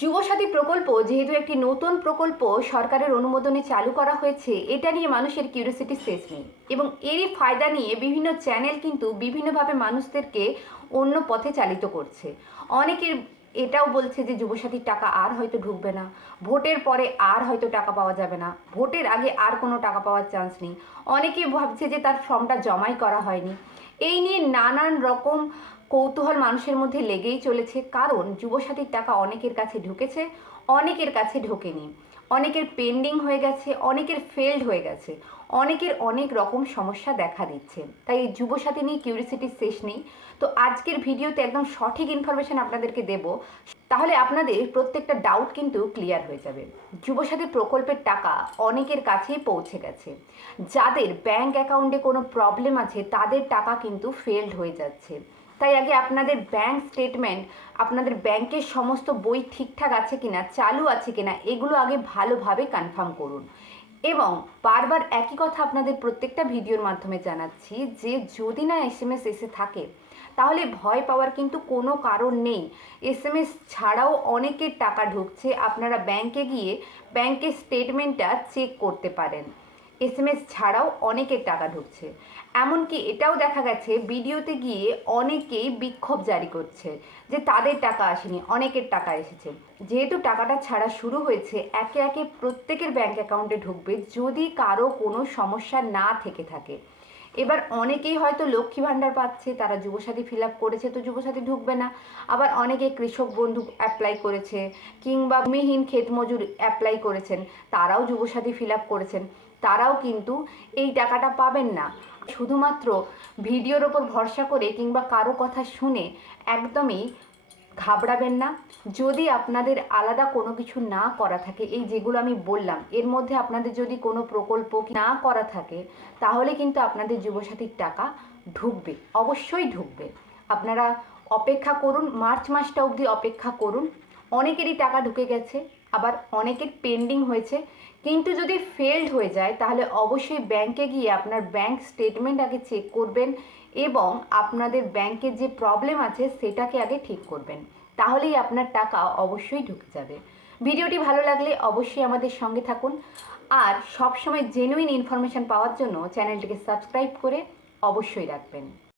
যুবসাথী প্রকল্প যেহেতু একটি নতুন প্রকল্প সরকারের অনুমোদনে চালু করা হয়েছে, এটা নিয়ে মানুষের কিউরিওসিটি শেষ নেই এবং এরই ফায়দা নিয়ে বিভিন্ন চ্যানেল কিন্তু বিভিন্নভাবে মানুষদেরকে অন্য পথে চালিত করছে। অনেকের এটাও বলছে যে যুবসাথীর টাকা আর হয়তো ঢুকবে না, ভোটের পরে আর হয়তো টাকা পাওয়া যাবে না, ভোটের আগে আর কোনো টাকা পাওয়ার চান্স নেই। অনেকে ভাবছে যে তার ফর্মটা জমাই করা হয়নি। এই নিয়ে নানান রকম কৌতূহল মানুষের মধ্যে লেগেই চলেছে, কারণ যুবসাথীর টাকা অনেকের কাছে ঢুকেছে, অনেকের কাছে ঢোকেনি, অনেকের পেন্ডিং হয়ে গেছে, অনেকের ফেলড হয়ে গেছে, অনেকের অনেক রকম সমস্যা দেখা দিচ্ছে। তাই এই যুবসাথী নিয়ে কিউরিওসিটির শেষ নেই। তো আজকের ভিডিওতে একদম সঠিক ইনফরমেশন আপনাদেরকে দেব, তাহলে আপনাদের প্রত্যেকটা ডাউট কিন্তু ক্লিয়ার হয়ে যাবে। যুবসাথী প্রকল্পের টাকা অনেকের কাছেই পৌঁছে গেছে। যাদের ব্যাংক অ্যাকাউন্টে কোনো প্রবলেম আছে তাদের টাকা কিন্তু ফেলড হয়ে যাচ্ছে। তাই আগে আপনাদের ব্যাংক স্টেটমেন্ট, আপনাদের ব্যাংকের সমস্ত বই ঠিকঠাক আছে কিনা, চালু আছে কিনা, এগুলো আগে ভালোভাবে কনফার্ম করুন। এবং বারবার একই কথা আপনাদের প্রত্যেকটা ভিডিওর মাধ্যমে জানাচ্ছি যে যদি না এসএমএস এসে থাকে তাহলে ভয় পাওয়ার কিন্তু কোনো কারণ নেই। এসএমএস ছাড়াও অনেকের টাকা ঢুকছে, আপনারা ব্যাংকে গিয়ে ব্যাংকের স্টেটমেন্টটা চেক করতে পারেন। এসএমএস ছাড়াও অনেকের টাকা ঢুকছে। এমনকি এটাও দেখা গেছে ভিডিওতে গিয়ে অনেকেই বিক্ষোভ জারি করছে যে তাদের টাকা আসেনি, অনেকের টাকা এসেছে। যেহেতু টাকাটা ছাড়া শুরু হয়েছে, একে একে প্রত্যেকের ব্যাংক অ্যাকাউন্টে ঢুকবে যদি কারো কোনো সমস্যা না থেকে থাকে। এবার অনেকেই হয়তো লক্ষ্মী ভাণ্ডার পাচ্ছে, তারা যুবসাথী ফিল আপ করেছে, তো যুবসাথী ঢুকবে না। আবার অনেকে কৃষক বন্ধু অ্যাপ্লাই করেছে, কিংবা ভূমিহীন ক্ষেত মজুর অ্যাপ্লাই করেছেন, তারাও যুবসাথী ফিল আপ করেছেন, তারাও কিন্তু এই টাকাটা পাবেন না। শুধুমাত্র ভিডিওর ওপর ভরসা করে কিংবা কারো কথা শুনে একদমই ঘাবড়াবেন না। যদি আপনাদের আলাদা কোনো কিছু না করা থাকে, এই যেগুলো আমি বললাম এর মধ্যে আপনাদের যদি কোনো প্রকল্প না করা থাকে, তাহলে কিন্তু আপনাদের যুবসাথীর টাকা ঢুকবে, অবশ্যই ঢুকবে। আপনারা অপেক্ষা করুন, মার্চ মাসটা অবধি অপেক্ষা করুন। অনেকেরই টাকা ঢুকে গেছে, আবার অনেকের পেন্ডিং হয়েছে। কিন্তু যদি ফেলড হয়ে যায় তাহলে অবশ্যই ব্যাংকে গিয়ে আপনার ব্যাংক স্টেটমেন্ট আগে চেক করবেন এবং আপনাদের ব্যাংকের যে প্রবলেম আছে সেটাকে আগে ঠিক করবেন, তাহলেই আপনার টাকা অবশ্যই ঢুকে যাবে। ভিডিওটি ভালো লাগলে অবশ্যই আমাদের সঙ্গে থাকুন, আর সবসময় জেনুইন ইনফরমেশন পাওয়ার জন্য চ্যানেলটিকে সাবস্ক্রাইব করে অবশ্যই রাখবেন।